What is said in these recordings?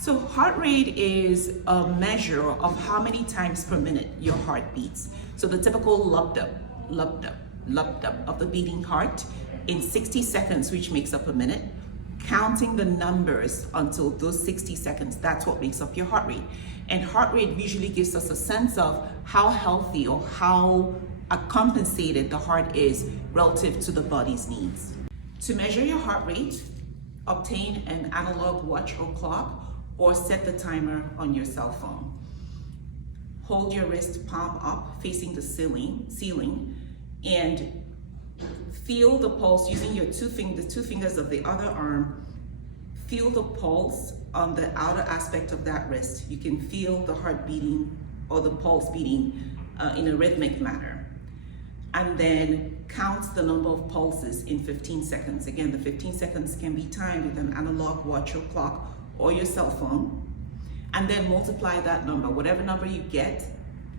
So heart rate is a measure of how many times per minute your heart beats. So the typical lub-dub of the beating heart in 60 seconds, which makes up a minute, counting the numbers until those 60 seconds, that's what makes up your heart rate. And heart rate usually gives us a sense of how healthy or how compensated the heart is relative to the body's needs. To measure your heart rate, obtain an analog watch or clock, or set the timer on your cell phone. Hold your wrist palm up facing the ceiling and feel the pulse using your the two fingers of the other arm. Feel the pulse on the outer aspect of that wrist. You can feel the heart beating or the pulse beating in a rhythmic manner. And then count the number of pulses in 15 seconds. Again, the 15 seconds can be timed with an analog watch or clock or your cell phone, and then multiply that number, whatever number you get,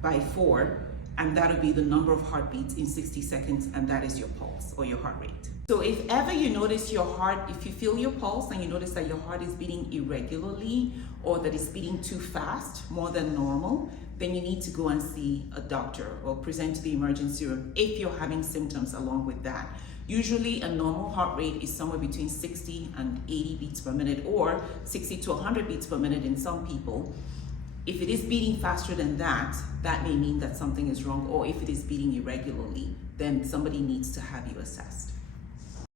by 4, and that'll be the number of heartbeats in 60 seconds, and that is your pulse or your heart rate. So if ever you notice your heart, if you feel your pulse and you notice that your heart is beating irregularly or that it's beating too fast, more than normal, then you need to go and see a doctor or present to the emergency room if you're having symptoms along with that. Usually a normal heart rate is somewhere between 60 and 80 beats per minute, or 60 to 100 beats per minute in some people. If it is beating faster than that, that may mean that something is wrong, or if it is beating irregularly, then somebody needs to have you assessed.